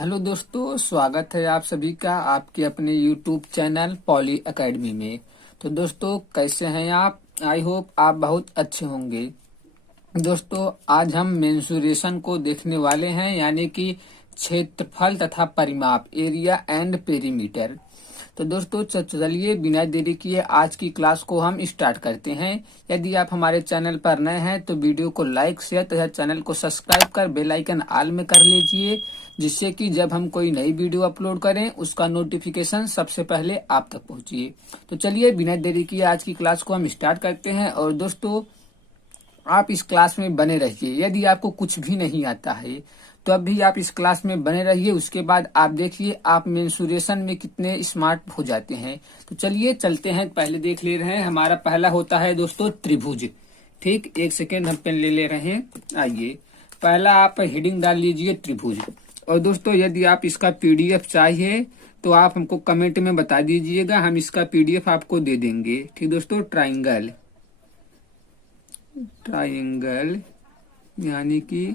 Hello दोस्तों, स्वागत है आप सभी का आपके अपने YouTube चैनल पॉली एकेडमी में। तो दोस्तों, कैसे हैं आप? आई होप आप बहुत अच्छे होंगे। दोस्तों, आज हम मेंसुरेशन को देखने वाले हैं, यानी कि क्षेत्रफल तथा परिमाप, एरिया एंड पेरीमीटर। तो दोस्तों, चलिए बिना देरी किए आज की क्लास को हम स्टार्ट करते हैं। यदि आप हमारे चैनल पर नए हैं तो वीडियो को लाइक शेयर तथा चैनल को सब्सक्राइब कर बेल आइकन ऑल में कर लीजिए, जिससे कि जब हम कोई नई वीडियो अपलोड करें उसका नोटिफिकेशन सबसे पहले आप तक पहुंचे। तो चलिए बिना देरी किए आज की क्लास को हम स्टार्ट करते हैं। और दोस्तों, आप इस क्लास में बने रहिए। यदि आपको कुछ भी नहीं आता है तो अब भी आप इस क्लास में बने रहिए। उसके बाद आप देखिए आप मेंसुरेशन में कितने स्मार्ट हो जाते हैं। तो चलिए चलते हैं, पहले देख ले रहे हैं। हमारा पहला होता है दोस्तों त्रिभुज। ठीक, एक सेकेंड हम पेन ले रहे हैं। आइए, पहला आप हेडिंग डाल लीजिए त्रिभुज। और दोस्तों, यदि आप इसका पीडीएफ चाहिए तो आप हमको कमेंट में बता दीजिएगा, हम इसका पीडीएफ आपको दे देंगे। ठीक दोस्तों, ट्राइंगल यानी कि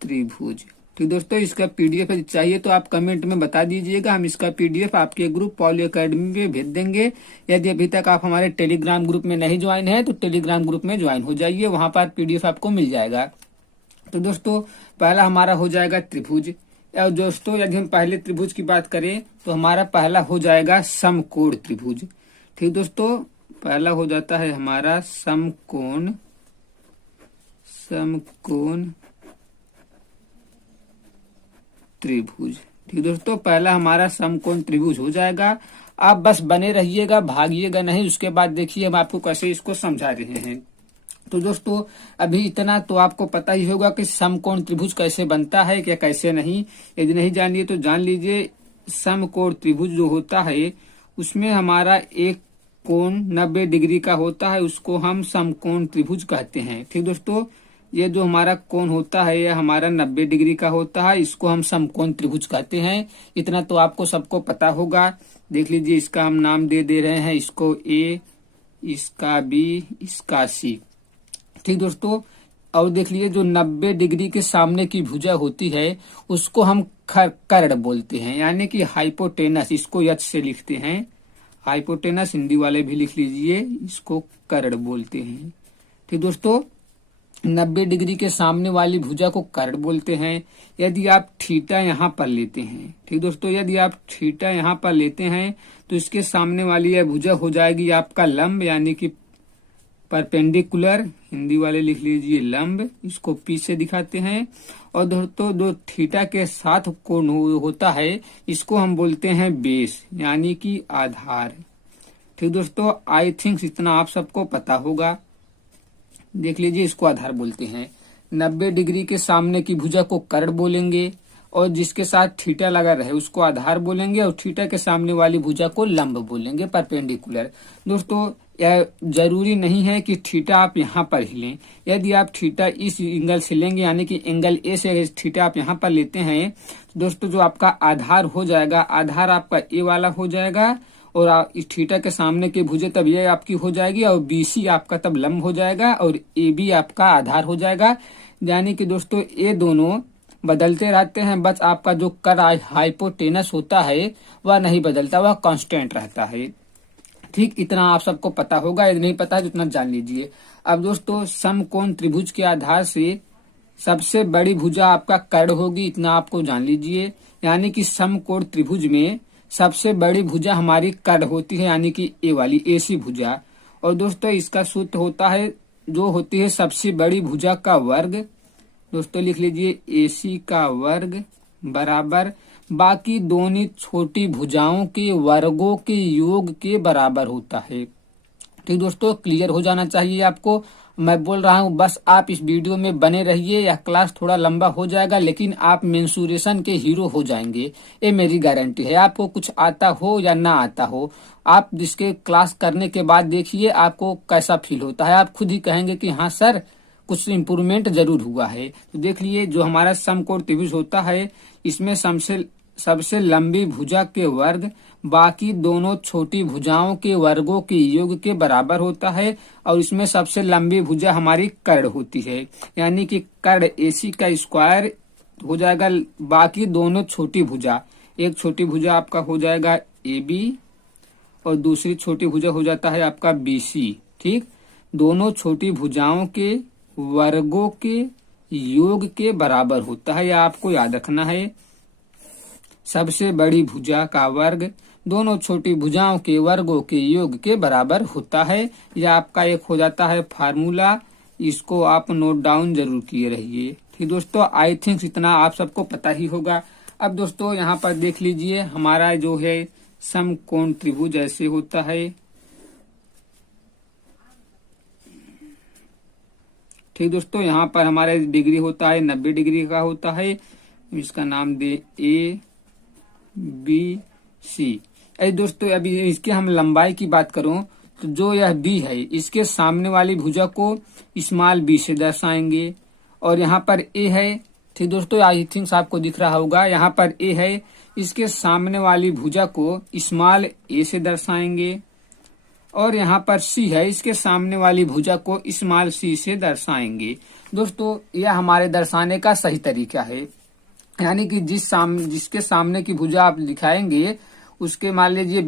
त्रिभुज। ठीक दोस्तों, इसका पीडीएफ चाहिए तो आप कमेंट में बता दीजिएगा, हम इसका पीडीएफ आपके ग्रुप पॉली एकेडमी में भेज देंगे। यदि अभी तक आप हमारे टेलीग्राम ग्रुप में नहीं ज्वाइन है तो टेलीग्राम ग्रुप में ज्वाइन हो जाइए, वहां पर पीडीएफ आपको मिल जाएगा। तो दोस्तों, पहला हमारा हो जाएगा त्रिभुज। और दोस्तों, यदि हम पहले त्रिभुज की बात करें तो हमारा पहला हो जाएगा समकोण त्रिभुज। ठीक दोस्तों, पहला हो जाता है हमारा समकोण त्रिभुज। ठीक दोस्तों, पहला हमारा समकोण त्रिभुज हो जाएगा। आप बस बने रहिएगा, भागिएगा नहीं। उसके बाद देखिए हम आपको कैसे इसको समझा रहे हैं। तो दोस्तों, अभी इतना तो आपको पता ही होगा कि समकोण त्रिभुज कैसे बनता है, क्या कैसे नहीं। यदि नहीं जानिए तो जान लीजिए। समकोण त्रिभुज जो होता है उसमें हमारा एक कोण 90 डिग्री का होता है, उसको हम समकोण त्रिभुज कहते हैं। ठीक दोस्तों, ये जो हमारा कोण होता है यह हमारा 90 डिग्री का होता है, इसको हम समकोण त्रिभुज कहते हैं। इतना तो आपको सबको पता होगा। देख लीजिए, इसका हम नाम दे रहे हैं, इसको ए, इसका बी, इसका सी। ठीक दोस्तों, और देख लीजिए जो 90 डिग्री के सामने की भुजा होती है उसको हम कर्ण बोलते हैं, यानी कि हाइपोटेनस। इसको यच से लिखते हैं, हाइपोटेनस। हिंदी वाले भी लिख लीजिए, इसको कर्ण बोलते हैं। ठीक दोस्तों, 90 डिग्री के सामने वाली भुजा को कर्ण बोलते हैं। यदि आप थीटा यहाँ पर लेते हैं, ठीक दोस्तों, यदि आप थीटा यहाँ पर लेते हैं तो इसके सामने वाली यह भुजा हो जाएगी आपका लंब, यानी कि परपेंडिकुलर। हिंदी वाले लिख लीजिए लंब, इसको पीछे दिखाते हैं। और दोस्तों, जो थीटा के साथ कोण होता है इसको हम बोलते हैं बेस, यानी कि आधार। ठीक दोस्तों, आई थिंक इतना आप सबको पता होगा। देख लीजिए, इसको आधार बोलते हैं। 90 डिग्री के सामने की भुजा को कर्ण बोलेंगे, और जिसके साथ थीटा लगा रहे उसको आधार बोलेंगे, और थीटा के सामने वाली भुजा को लंब बोलेंगे, परपेंडिकुलर। दोस्तों, यह जरूरी नहीं है कि थीटा आप यहाँ पर ही लें। यदि आप थीटा इस एंगल से लेंगे, यानी कि एंगल ए से थीटा आप यहाँ पर लेते हैं, तो दोस्तों जो आपका आधार हो जाएगा, आधार आपका ए वाला हो जाएगा, और इस थीटा के सामने की भुजा तब ये आपकी हो जाएगी, और बीसी आपका तब लंब हो जाएगा, और ए बी आपका आधार हो जाएगा। यानी कि दोस्तों, ये दोनों बदलते रहते हैं, बस आपका जो कर्ण हाइपोटेनस होता है वह नहीं बदलता, वह कांस्टेंट रहता है। ठीक, इतना आप सबको पता होगा। यदि नहीं पता है तो इतना जान लीजिए। अब दोस्तों, समकोण त्रिभुज के आधार से सबसे बड़ी भुजा आपका कर्ण होगी, इतना आपको जान लीजिए। यानी कि समकोण त्रिभुज में सबसे बड़ी भुजा हमारी कर्ण होती है, यानी कि ए वाली, एसी भुजा। और दोस्तों, इसका सूत्र होता है, जो होती है सबसे बड़ी भुजा का वर्ग। दोस्तों लिख लीजिए, एसी का वर्ग बराबर बाकी दोनों छोटी भुजाओं के वर्गों के योग के बराबर होता है। ठीक दोस्तों, क्लियर हो जाना चाहिए आपको। मैं बोल रहा हूँ, बस आप इस वीडियो में बने रहिए। यह क्लास थोड़ा लंबा हो जाएगा, लेकिन आप मेंसुरेशन के हीरो हो जाएंगे, ये मेरी गारंटी है। आपको कुछ आता हो या ना आता हो, आप जिसके क्लास करने के बाद देखिए आपको कैसा फील होता है। आप खुद ही कहेंगे कि हाँ सर, कुछ इम्प्रूवमेंट जरूर हुआ है। तो देख लिए, जो हमारा समकोण त्रिभुज होता है इसमें सबसे लंबी भुजा के वर्ग बाकी दोनों छोटी भुजाओं के वर्गों के योग के बराबर होता है, और इसमें सबसे लंबी भुजा हमारी कर्ण होती है, यानी कि कर्ण एसी का स्क्वायर हो जाएगा बाकी दोनों छोटी भुजा। एक छोटी भुजा आपका हो जाएगा AB और दूसरी छोटी भुजा हो जाता है आपका BC। ठीक, दोनों छोटी भुजाओं के वर्गों के योग के बराबर होता है, यह आपको याद रखना है। सबसे बड़ी भुजा का वर्ग दोनों छोटी भुजाओं के वर्गों के योग के बराबर होता है। यह आपका एक हो जाता है फार्मूला, इसको आप नोट डाउन जरूर किए रहिए। ठीक दोस्तों, आई थिंक इतना आप सबको पता ही होगा। अब दोस्तों यहाँ पर देख लीजिए हमारा जो है समकोण त्रिभुज ऐसे होता है। ठीक दोस्तों, यहाँ पर हमारा डिग्री होता है 90 डिग्री का होता है। इसका नाम दे ABC। अरे दोस्तों अभी इसके हम लंबाई की बात करूं तो जो यह B है इसके सामने वाली भुजा को स्मॉल b से दर्शाएंगे और यहाँ पर A है। ठीक दोस्तों, आई थिंक आपको दिख रहा होगा, यहाँ पर A है, इसके सामने वाली भुजा को स्मॉल a से दर्शाएंगे और यहाँ पर C है, इसके सामने वाली भुजा को स्मॉल c से दर्शाएंगे। दोस्तों यह हमारे दर्शाने का सही तरीका है, यानी कि जिसके सामने की भुजा आप दिखाएंगे उसके मान लीजिए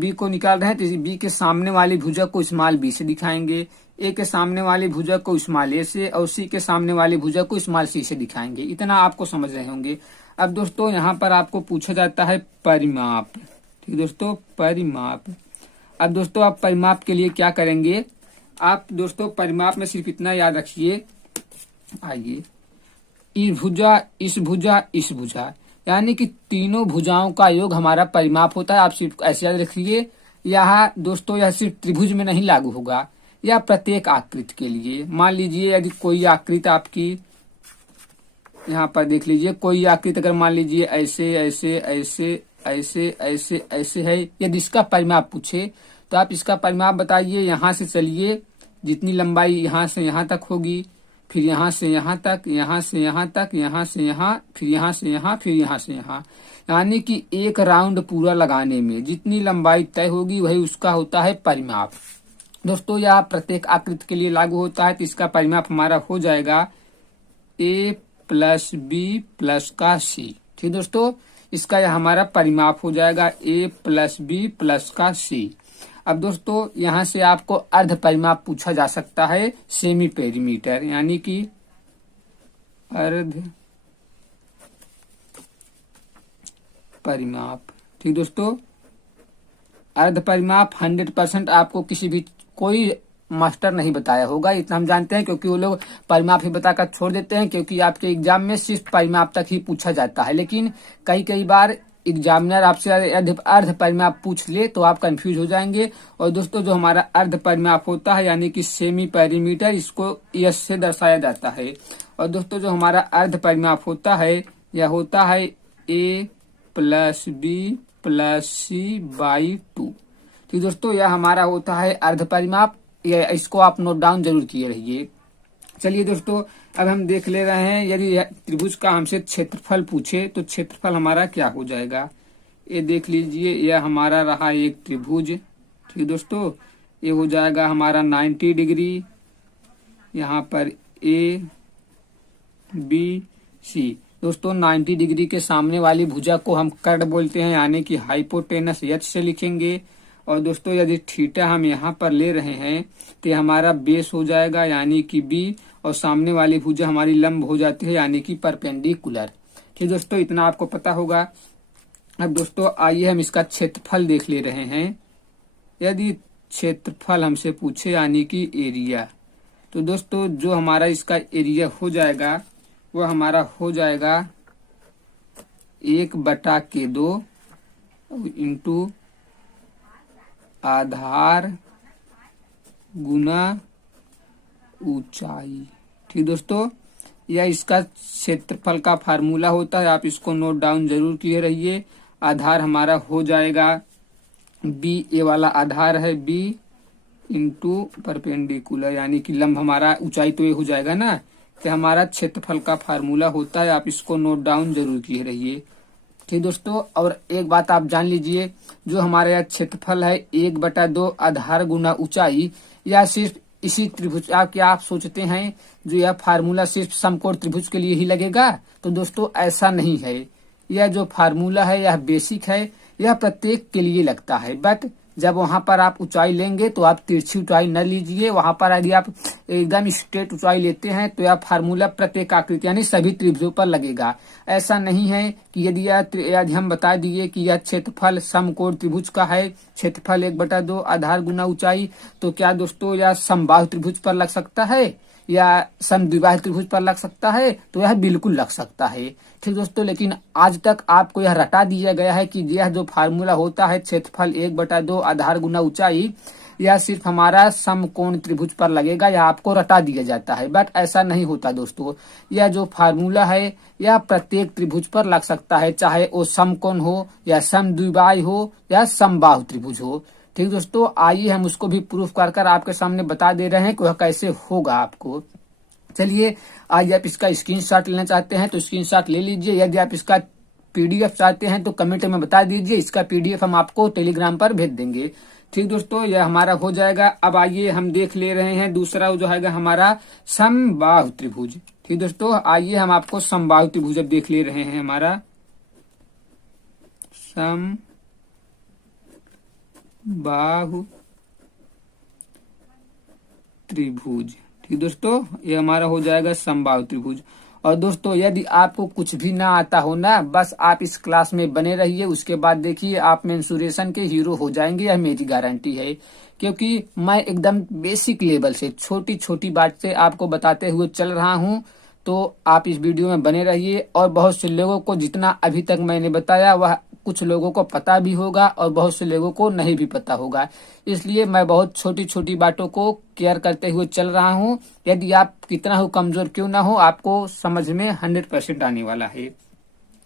B को निकाल रहे हैं तो B के सामने वाली भुजा को स्मॉल b से दिखाएंगे, A के सामने वाली भुजा को स्मॉल a से और C के सामने वाली भुजा को स्मॉल c से दिखाएंगे। इतना आपको समझ रहे होंगे। अब दोस्तों यहाँ पर आपको पूछा जाता है परिमाप। ठीक दोस्तों, परिमाप। अब दोस्तों आप परिमाप के लिए क्या करेंगे, आप दोस्तों परिमाप में सिर्फ इतना याद रखिए, आइए इस भुजा इस भुजा इस भुजा, यानी कि तीनों भुजाओं का योग हमारा परिमाप होता है। आप सिर्फ ऐसे याद रखिए। यहाँ दोस्तों यह सिर्फ त्रिभुज में नहीं लागू होगा, यह प्रत्येक आकृति के लिए। मान लीजिए यदि कोई आकृति आपकी यहाँ पर देख लीजिए, कोई आकृति अगर मान लीजिए ऐसे ऐसे ऐसे ऐसे ऐसे ऐसे है, यदि इसका परिमाप पूछे तो आप इसका परिमाप बताइए। यहाँ से चलिए, जितनी लंबाई यहाँ से यहाँ तक होगी, फिर यहाँ से यहाँ तक, यहाँ से यहाँ तक, यहाँ से यहाँ, फिर यहाँ से यहाँ, फिर यहाँ से यहाँ, यानी कि एक राउंड पूरा लगाने में जितनी लंबाई तय होगी वही उसका होता है परिमाप। दोस्तों यह प्रत्येक आकृति के लिए लागू होता है, तो इसका परिमाप हमारा हो जाएगा A प्लस B प्लस का C। ठीक दोस्तों, इसका यह हमारा परिमाप हो जाएगा A प्लस B प्लस का C। अब दोस्तों यहाँ से आपको अर्ध परिमाप पूछा जा सकता है, सेमी पेरीमीटर, यानी कि अर्ध परिमाप। ठीक दोस्तों, अर्ध परिमाप 100% आपको किसी भी कोई मास्टर नहीं बताया होगा, इतना हम जानते हैं, क्योंकि वो लोग परिमाप ही बताकर छोड़ देते हैं, क्योंकि आपके एग्जाम में सिर्फ परिमाप तक ही पूछा जाता है। लेकिन कई बार एग्जामिनर आपसे अर्ध परिमाप पूछ ले तो आप कंफ्यूज हो जाएंगे। और दोस्तों जो हमारा अर्ध परिमाप होता है यानी कि सेमी पेरीमीटर, इसको S से दर्शाया जाता है। और दोस्तों जो हमारा अर्ध परिमाप होता है यह होता है A plus B plus C by 2। तो दोस्तों यह हमारा होता है अर्ध परिमाप, इसको आप नोट डाउन जरूर किए रहिए। चलिए दोस्तों अब हम देख ले रहे हैं, यदि त्रिभुज का हमसे क्षेत्रफल पूछे तो क्षेत्रफल हमारा क्या हो जाएगा। ये देख लीजिए, यह हमारा रहा एक त्रिभुज। ठीक दोस्तों, ये हो जाएगा हमारा 90 डिग्री, यहाँ पर A B C। दोस्तों 90 डिग्री के सामने वाली भुजा को हम कर्ण बोलते हैं, यानी कि हाइपोटेनस H से लिखेंगे। और दोस्तों यदि थीटा हम यहाँ पर ले रहे हैं तो हमारा बेस हो जाएगा यानी कि B, और सामने वाली भुजा हमारी लंब हो जाती है यानी कि परपेंडिकुलर। ठीक दोस्तों, इतना आपको पता होगा। अब दोस्तों आइए हम इसका क्षेत्रफल देख ले रहे हैं। यदि क्षेत्रफल हमसे पूछे यानी कि एरिया, तो दोस्तों जो हमारा इसका एरिया हो जाएगा वह हमारा हो जाएगा 1/2 इंटू आधार गुना ऊंचाई। ठीक दोस्तों, यह इसका क्षेत्रफल का फार्मूला होता है, आप इसको नोट डाउन जरूर किए रहिए। आधार हमारा हो जाएगा B, ये वाला आधार है B इंटू परपेंडिकुलर, यानी कि लंब हमारा, ऊंचाई तो ये हो जाएगा ना, तो हमारा क्षेत्रफल का फार्मूला होता है, आप इसको नोट डाउन जरूर किए रहिए। ठीक दोस्तों, और एक बात आप जान लीजिए, जो हमारा यह क्षेत्रफल है 1/2 आधार गुना ऊंचाई, यह सिर्फ इसी त्रिभुज क्या आप सोचते हैं जो यह फार्मूला सिर्फ समकोण त्रिभुज के लिए ही लगेगा? तो दोस्तों ऐसा नहीं है। यह जो फार्मूला है यह बेसिक है, यह प्रत्येक के लिए लगता है। बट जब वहां पर आप ऊंचाई लेंगे तो आप तिरछी ऊंचाई न लीजिए। वहां पर यदि आप एकदम स्ट्रेट ऊंचाई लेते हैं तो यह फार्मूला प्रत्येक आकृति यानी सभी त्रिभुजों पर लगेगा। ऐसा नहीं है कि यदि हम बता दिए कि यह क्षेत्रफल समकोण त्रिभुज का है, क्षेत्रफल 1/2 आधार गुना ऊंचाई, तो क्या दोस्तों यह समबाहु त्रिभुज पर लग सकता है या समद्विबाहु त्रिभुज पर लग सकता है? तो यह बिल्कुल लग सकता है। ठीक दोस्तों, लेकिन आज तक आपको यह रटा दिया गया है कि यह जो फार्मूला होता है क्षेत्रफल 1/2 आधार गुना ऊंचाई, यह सिर्फ हमारा समकोण त्रिभुज पर लगेगा, यह आपको रटा दिया जाता है। बट ऐसा नहीं होता दोस्तों। यह जो फार्मूला है यह प्रत्येक त्रिभुज पर लग सकता है, चाहे वो समकोण हो या समद्विबाहु हो या समबाहु त्रिभुज हो। ठीक दोस्तों, आइए हम उसको भी प्रूफ कर आपके सामने बता दे रहे हैं कि वह कैसे होगा आपको। चलिए, आज आप इसका स्क्रीनशॉट लेना चाहते हैं तो स्क्रीनशॉट ले लीजिए। यदि आप इसका पीडीएफ चाहते हैं तो कमेंट में बता दीजिए, इसका पीडीएफ हम आपको टेलीग्राम पर भेज देंगे। ठीक दोस्तों, यह हमारा हो जाएगा। अब आइए हम देख ले रहे हैं दूसरा जो है हमारा समबाहु त्रिभुज। ठीक दोस्तों, आइए हम आपको समबाहु त्रिभुज अब देख ले रहे हैं। हमारा समबाहु त्रिभुज। ठीक दोस्तों, ये हमारा हो जाएगा समबाहु त्रिभुज। और दोस्तों, यदि आपको कुछ भी ना आता हो ना, बस आप इस क्लास में बने रहिए, उसके बाद देखिए आप मेंसुरेशन के हीरो हो जाएंगे, यह मेरी गारंटी है। क्योंकि मैं एकदम बेसिक लेवल से छोटी छोटी बात से आपको बताते हुए चल रहा हूँ। तो आप इस वीडियो में बने रहिए। और बहुत से लोगों को जितना अभी तक मैंने बताया वह कुछ लोगों को पता भी होगा और बहुत से लोगों को नहीं भी पता होगा। इसलिए मैं बहुत छोटी छोटी बातों को केयर करते हुए चल रहा हूँ। यदि आप कितना हो कमजोर क्यों ना हो, आपको समझ में 100% आने वाला है।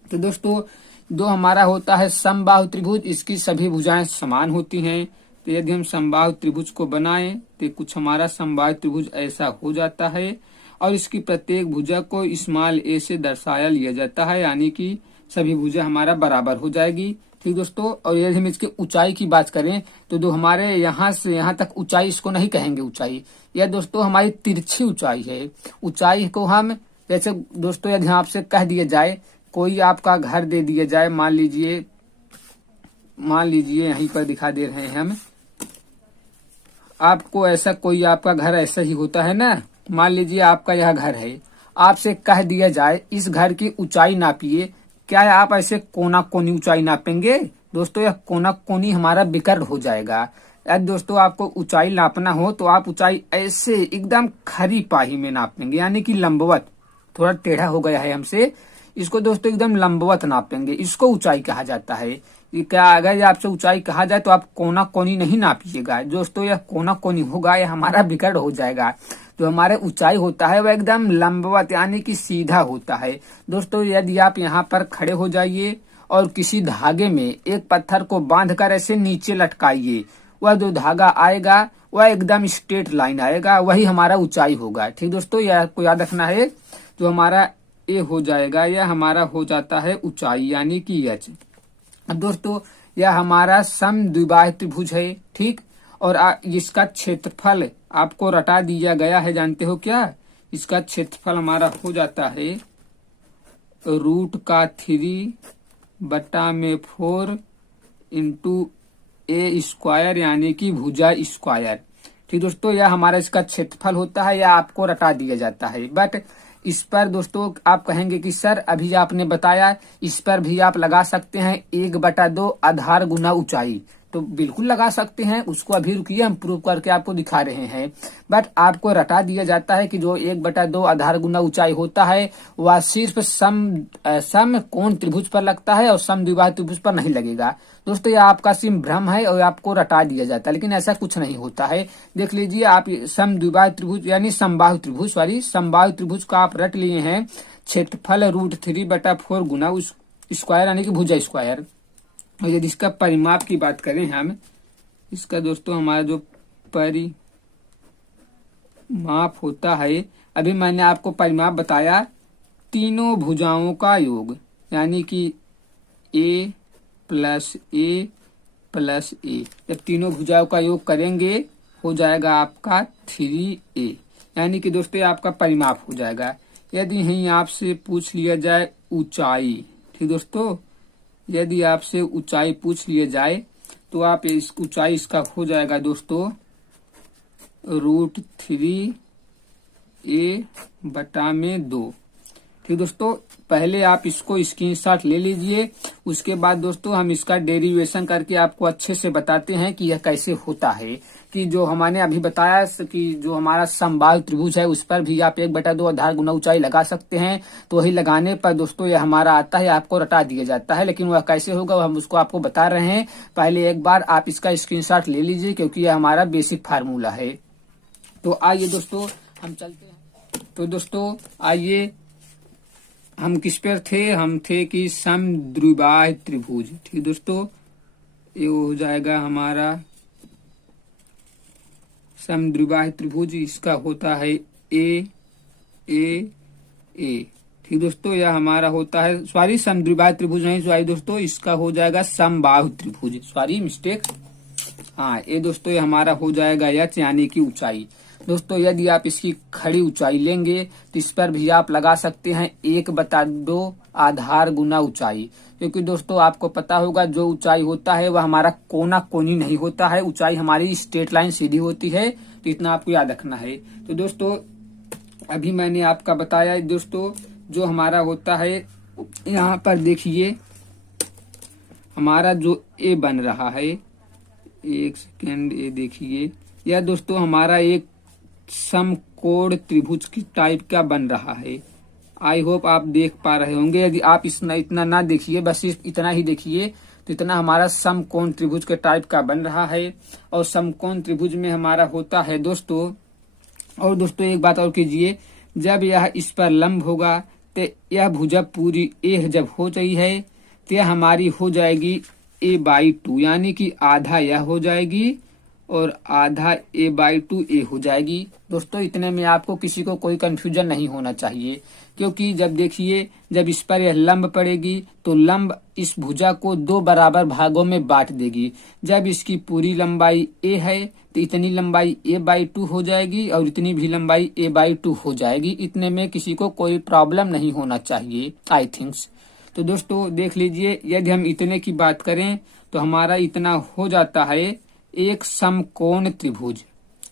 तो दोस्तों, जो हमारा होता है समबाहु त्रिभुज, इसकी सभी भुजाएं समान होती हैं। तो यदि हम समबाहु त्रिभुज को बनाएं तो कुछ हमारा समबाहु त्रिभुज ऐसा हो जाता है। और इसकी प्रत्येक भुजा को स्मॉल a से दर्शाया लिया जाता है, यानी कि सभी भुजा हमारा बराबर हो जाएगी। ठीक दोस्तों, और यदि हम इसकी ऊंचाई की बात करें तो जो हमारे यहाँ से यहाँ तक ऊंचाई, इसको नहीं कहेंगे ऊंचाई, यह दोस्तों हमारी तिरछी ऊंचाई है। ऊंचाई को हम जैसे दोस्तों यदि आपसे कह दिया जाए, कोई आपका घर दे दिया जाए, मान लीजिए यहीं पर दिखा दे रहे हैं हम आपको, ऐसा कोई आपका घर ऐसा ही होता है ना। मान लीजिए आपका यह घर है, आपसे कह दिया जाए इस घर की ऊंचाई नापिए, क्या आप ऐसे कोना कोनी ऊंचाई नापेंगे? दोस्तों, यह कोना कोनी हमारा विकर्ण हो जाएगा। यदि दोस्तों आपको ऊंचाई नापना हो तो आप ऊंचाई ऐसे एकदम खरी पाही में नापेंगे, यानी कि लंबवत। थोड़ा टेढ़ा हो गया है हमसे, इसको दोस्तों एकदम लंबवत नापेंगे, इसको ऊंचाई कहा जाता है। क्या अगर आपसे ऊंचाई कहा जाए तो आप कोना कोनी नहीं नापिएगा दोस्तों, यह कोना कोनी होगा, यह हमारा विकर्ण हो जाएगा। जो हमारे ऊंचाई होता है वह एकदम लंबवत यानी कि सीधा होता है। दोस्तों, यदि आप यहाँ पर खड़े हो जाइए और किसी धागे में एक पत्थर को बांधकर ऐसे नीचे लटकाइए, वह जो धागा आएगा वह एकदम स्ट्रेट लाइन आएगा, वही हमारा ऊंचाई होगा। ठीक दोस्तों, यह आपको याद रखना है। जो हमारा ए हो जाएगा यह हमारा हो जाता है ऊंचाई, यानी कि एच। दोस्तों, यह हमारा समद्विबाहु त्रिभुज है। ठीक, और इसका क्षेत्रफल आपको रटा दिया गया है, जानते हो क्या? इसका क्षेत्रफल हमारा हो जाता है √3/4 इंटू ए स्क्वायर, यानी कि भुजा स्क्वायर। ठीक दोस्तों, यह हमारा इसका क्षेत्रफल होता है, यह आपको रटा दिया जाता है। बट इस पर दोस्तों आप कहेंगे कि सर अभी आपने बताया, इस पर भी आप लगा सकते हैं 1/2 आधार गुना ऊंचाई। तो बिल्कुल लगा सकते हैं, उसको अभी रुकिए, हम प्रूव करके आपको दिखा रहे हैं। बट आपको रटा दिया जाता है कि जो 1/2 आधार गुना ऊंचाई होता है वह सिर्फ समकोण त्रिभुज पर लगता है और समद्विबाहु त्रिभुज पर नहीं लगेगा। दोस्तों, यह आपका सिर्फ भ्रम है और आपको रटा दिया जाता है, लेकिन ऐसा कुछ नहीं होता है। देख लीजिए, आप समद्विबाहु त्रिभुज यानी समबाहु त्रिभुज का आप रट लिए हैं, क्षेत्रफल √3/4 गुना उस स्क्वायर यानी कि भुजा स्क्वायर। और यदि इसका परिमाप की बात करें हम, इसका दोस्तों हमारा जो परिमाप होता है, अभी मैंने आपको परिमाप बताया, तीनों भुजाओं का योग, यानी कि a + a + a, जब तीनों भुजाओं का योग करेंगे हो जाएगा आपका 3a, यानी कि दोस्तों ये आपका परिमाप हो जाएगा। यदि यहीं आपसे पूछ लिया जाए ऊंचाई, ठीक दोस्तों, यदि आपसे ऊंचाई पूछ लिया जाए तो आप इस ऊंचाई इसका हो जाएगा दोस्तों √3a/2। ठीक दोस्तों, पहले आप इसको स्क्रीनशॉट ले लीजिए, उसके बाद दोस्तों हम इसका डेरिवेशन करके आपको अच्छे से बताते हैं कि यह कैसे होता है। कि जो हमने अभी बताया कि जो हमारा समबाहु त्रिभुज है उस पर भी आप 1/2 आधार गुना ऊंचाई लगा सकते हैं। तो वही लगाने पर दोस्तों यह हमारा आता है, आपको रटा दिया जाता है। लेकिन वह कैसे होगा हम उसको आपको बता रहे हैं। पहले एक बार आप इसका स्क्रीनशॉट ले लीजिए, क्योंकि यह हमारा बेसिक फार्मूला है। तो आइए दोस्तों हम चलते हैं। तो दोस्तों आइए, हम किस पर थे, हम थे कि समद्विबाहु त्रिभुज। ठीक दोस्तों, ये हो जाएगा हमारा समद्विबाहु त्रिभुज, इसका होता है ए ए ए। ठीक दोस्तों, यह हमारा होता है, सॉरी समद्विबाहु त्रिभुज नहीं सॉरी दोस्तों, इसका हो जाएगा समबाहु त्रिभुज, सॉरी मिस्टेक। हाँ, ये दोस्तों ये हमारा हो जाएगा एच, यानी कि ऊंचाई। दोस्तों यदि आप इसकी खड़ी ऊंचाई लेंगे तो इस पर भी आप लगा सकते हैं 1/2 आधार गुना ऊंचाई, क्योंकि दोस्तों आपको पता होगा जो ऊंचाई होता है वह हमारा कोना कोनी नहीं होता है, ऊंचाई हमारी स्ट्रेट लाइन सीधी होती है। तो इतना आपको याद रखना है। तो दोस्तों अभी मैंने आपका बताया दोस्तों, जो हमारा होता है यहाँ पर देखिए, हमारा जो ए बन रहा है, एक सेकेंड, ये देखिए, यह दोस्तों हमारा एक समकोण त्रिभुज की टाइप का बन रहा है। आई होप आप देख पा रहे होंगे। यदि आप इतना ना देखिए, बस इतना ही देखिए, तो इतना हमारा समकोण त्रिभुज के टाइप का बन रहा है। और समकोण त्रिभुज में हमारा होता है दोस्तों, और दोस्तों एक बात और कीजिए, जब यह इस पर लंब होगा तो यह भुजा पूरी ए जब हो रही है तो यह हमारी हो जाएगी a/2, यानी कि आधा यह हो जाएगी और आधा a/2 ए हो जाएगी। दोस्तों इतने में आपको किसी को कोई कंफ्यूजन नहीं होना चाहिए, क्योंकि जब देखिए जब इस पर यह लंब पड़ेगी तो लंब इस भुजा को 2 बराबर भागों में बांट देगी। जब इसकी पूरी लंबाई a है तो इतनी लंबाई a/2 हो जाएगी और इतनी भी लंबाई a/2 हो जाएगी। इतने में किसी को कोई प्रॉब्लम नहीं होना चाहिए, आई थिंक्स। तो दोस्तों देख लीजिए, यदि हम इतने की बात करें तो हमारा इतना हो जाता है एक समकोण त्रिभुज।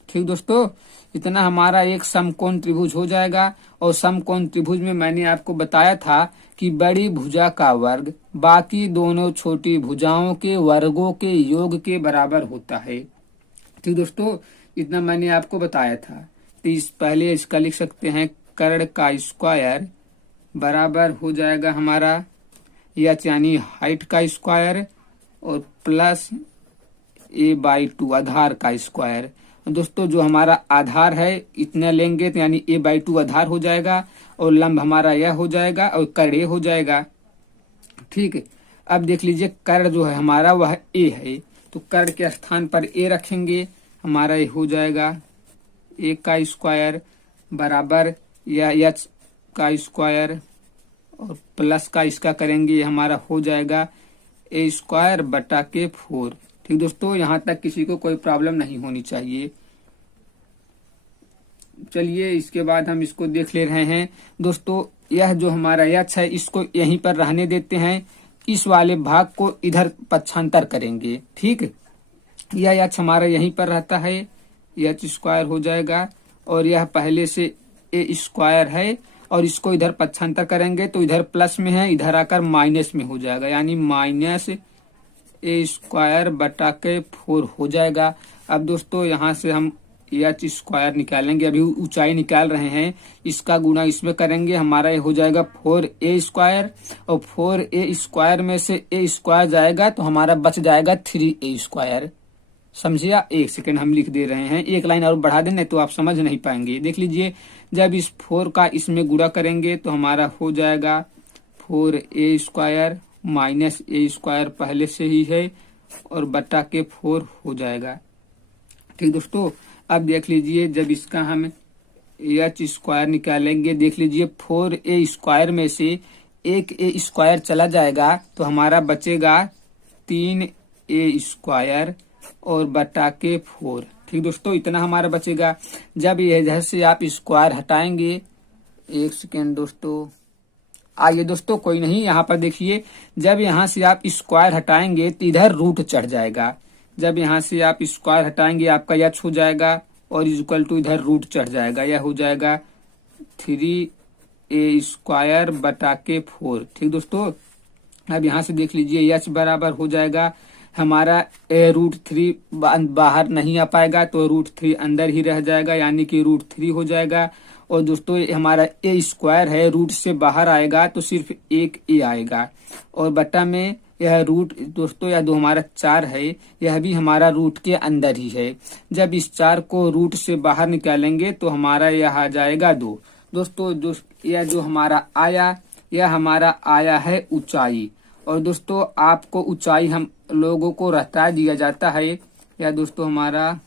ठीक दोस्तों, इतना हमारा एक समकोण त्रिभुज हो जाएगा। और समकोण त्रिभुज में मैंने आपको बताया था कि बड़ी भुजा का वर्ग बाकी दोनों छोटी भुजाओं के वर्गों के योग के बराबर होता है। ठीक दोस्तों, इतना मैंने आपको बताया था। तो इस पहले इसका लिख सकते हैं, कर्ण का स्क्वायर बराबर हो जाएगा हमारा एच, यानी हाइट का स्क्वायर, और प्लस a/2 आधार का स्क्वायर। दोस्तों जो हमारा आधार है इतना लेंगे तो यानी a/2 आधार हो जाएगा, और लंब हमारा यह हो जाएगा और कर्ण हो जाएगा। ठीक है, अब देख लीजिए कर्ण जो है हमारा वह a है, तो कर्ण के स्थान पर a रखेंगे, हमारा ये हो जाएगा a का स्क्वायर बराबर या h का स्क्वायर और प्लस का इसका करेंगे, हमारा हो जाएगा a²/4। ठीक दोस्तों, यहाँ तक किसी को कोई प्रॉब्लम नहीं होनी चाहिए। चलिए इसके बाद हम इसको देख ले रहे हैं। दोस्तों यह जो हमारा एच है इसको यहीं पर रहने देते हैं, इस वाले भाग को इधर पक्षांतर करेंगे। ठीक, यह एच हमारा यहीं पर रहता है, h² हो जाएगा, और यह पहले से a² है, और इसको इधर पक्षांतर करेंगे तो इधर प्लस में है, इधर आकर माइनस में हो जाएगा, यानी -a²/4 हो जाएगा। अब दोस्तों यहाँ से हम h² निकालेंगे, अभी ऊंचाई निकाल रहे हैं, इसका गुणा इसमें करेंगे, हमारा ये हो जाएगा 4a², और 4a² में से a² जाएगा तो हमारा बच जाएगा 3a²। समझिए, एक सेकेंड हम लिख दे रहे हैं, एक लाइन और बढ़ा दें तो आप समझ नहीं पाएंगे। देख लीजिए, जब इस 4 का इसमें गुणा करेंगे तो हमारा हो जाएगा 4a² माइनस a² पहले से ही है, और बटा के 4 हो जाएगा। ठीक दोस्तों, अब देख लीजिए जब इसका हम h² निकालेंगे, देख लीजिए 4a² में से एक a² चला जाएगा तो हमारा बचेगा 3a² और बटा के 4। ठीक ठीक दोस्तों, इतना हमारा बचेगा। जब ये इधर से आप स्क्वायर हटाएंगे, एक सेकेंड दोस्तों, आइए दोस्तों, कोई नहीं, यहाँ पर देखिए, जब यहाँ से आप स्क्वायर हटाएंगे तो इधर रूट चढ़ जाएगा। जब यहाँ से आप स्क्वायर हटाएंगे आपका एच हो जाएगा और इक्वल टू इधर रूट चढ़ जाएगा, यह हो जाएगा 3a² बटा के 4। ठीक दोस्तों, अब यहाँ से देख लीजिए एच बराबर हो जाएगा हमारा √3 बाहर नहीं आ पाएगा तो √3 अंदर ही रह जाएगा, यानी कि √3 हो जाएगा। और दोस्तों हमारा a² है, रूट से बाहर आएगा तो सिर्फ एक a आएगा, और बटा में यह रूट दोस्तों यह जो हमारा 4 है यह भी हमारा रूट के अंदर ही है। जब इस 4 को रूट से बाहर निकालेंगे तो हमारा यह आ जाएगा 2। दोस्तों यह जो हमारा आया, यह हमारा आया है ऊंचाई। और दोस्तों आपको ऊंचाई हम लोगों को रटा दिया जाता है, यह दोस्तों हमारा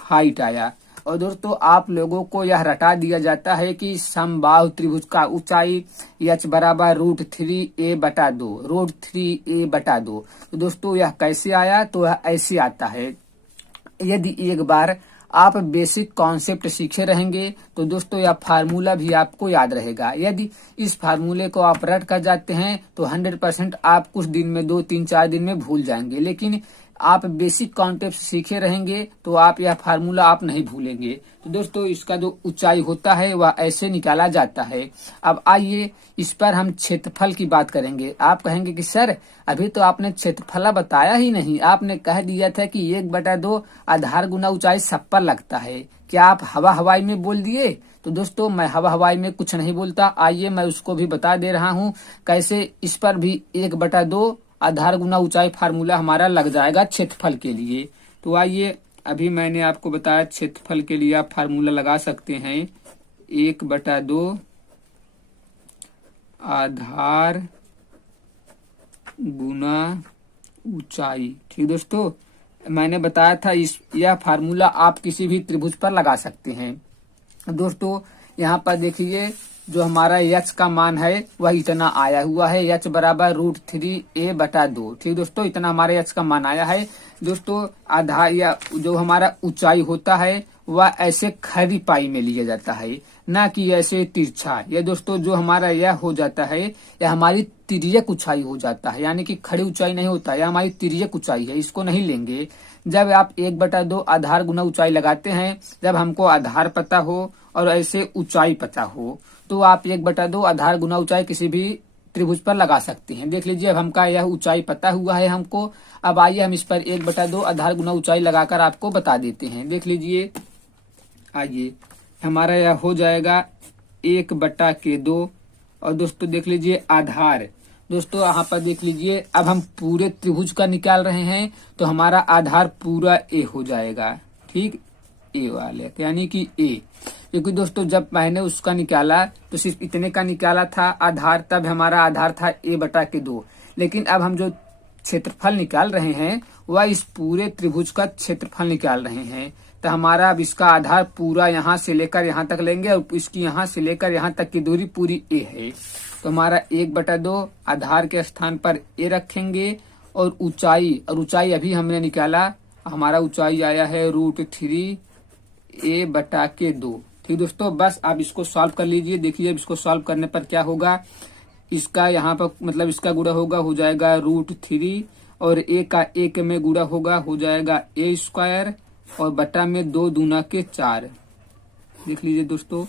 हाइट आया। और दोस्तों आप लोगों को यह रटा दिया जाता है कि समबाहु त्रिभुज का ऊंचाई h बराबर √3a बटा 2, √3a बटा 2। तो दोस्तों यह कैसे आया, तो यह ऐसे आता है। यदि एक बार आप बेसिक कॉन्सेप्ट सीखे रहेंगे तो दोस्तों यह फार्मूला भी आपको याद रहेगा। यदि इस फार्मूले को आप रट कर जाते हैं तो 100% आप कुछ दिन में 2-3-4 दिन में भूल जाएंगे, लेकिन आप बेसिक कॉन्सेप्ट सीखे रहेंगे तो आप यह फार्मूला आप नहीं भूलेंगे। तो दोस्तों इसका जो ऊंचाई होता है वह ऐसे निकाला जाता है। अब आइए इस पर हम क्षेत्रफल की बात करेंगे। आप कहेंगे कि सर अभी तो आपने क्षेत्रफल बताया ही नहीं, आपने कह दिया था कि 1/2 आधार गुना ऊंचाई सब पर लगता है। क्या आप हवा हवाई में बोल दिए? तो दोस्तों मैं हवा हवाई में कुछ नहीं बोलता। आइए मैं उसको भी बता दे रहा हूँ कैसे इस पर भी 1/2 आधार गुना ऊंचाई फार्मूला हमारा लग जाएगा क्षेत्रफल के लिए। तो आइए अभी मैंने आपको बताया क्षेत्रफल के लिए आप फार्मूला लगा सकते हैं 1/2 आधार गुना ऊंचाई। ठीक दोस्तों, मैंने बताया था यह फार्मूला आप किसी भी त्रिभुज पर लगा सकते हैं। दोस्तों यहाँ पर देखिए जो हमारा h का मान है वह इतना आया हुआ है, h बराबर √3a बटा 2। ठीक दोस्तों, इतना हमारे h का मान आया है। दोस्तों आधार या जो हमारा ऊंचाई होता है वह ऐसे खरी पाई में लिया जाता है, ना कि ऐसे तिरछा। यह दोस्तों जो हमारा यह हो जाता है यह हमारी तिर्यक ऊंचाई हो जाता है, यानी कि खड़ी ऊंचाई नहीं होता, यह हमारी तिर्यक ऊंचाई है, इसको नहीं लेंगे। जब आप 1/2 आधार गुना ऊंचाई लगाते हैं, जब हमको आधार पता हो और ऐसे ऊंचाई पता हो, तो आप 1/2 आधार गुना ऊंचाई किसी भी त्रिभुज पर लगा सकते हैं। देख लीजिए अब हमका यह ऊंचाई पता हुआ है हमको। अब आइए हम इस पर 1/2 आधार गुना ऊंचाई लगाकर आपको बता देते हैं। देख लीजिए, आइए हमारा यह हो जाएगा 1/2। और दोस्तों देख लीजिए आधार, दोस्तों यहाँ पर देख लीजिए अब हम पूरे त्रिभुज का निकाल रहे हैं तो हमारा आधार पूरा a हो जाएगा। ठीक, a वाले यानी कि a, क्योंकि दोस्तों जब मैंने उसका निकाला तो सिर्फ इतने का निकाला था आधार, तब हमारा आधार था a/2। लेकिन अब हम जो क्षेत्रफल निकाल रहे हैं वह इस पूरे त्रिभुज का क्षेत्रफल निकाल रहे हैं। तो हमारा अब इसका आधार पूरा यहाँ से लेकर यहाँ तक लेंगे और इसकी यहाँ से लेकर यहाँ तक की दूरी पूरी a है। तो हमारा 1/2 आधार के स्थान पर a रखेंगे और ऊंचाई अभी हमने निकाला, हमारा ऊंचाई आया है √3a बटा के 2। ठीक दोस्तों, बस आप इसको सॉल्व कर लीजिए। देखिए इसको सॉल्व करने पर क्या होगा, इसका यहाँ पर मतलब इसका गुणा होगा, हो जाएगा √3 और a का 1 में गुणा होगा, हो जाएगा a² और बटा में 2 दूना के 4। देख लीजिए दोस्तों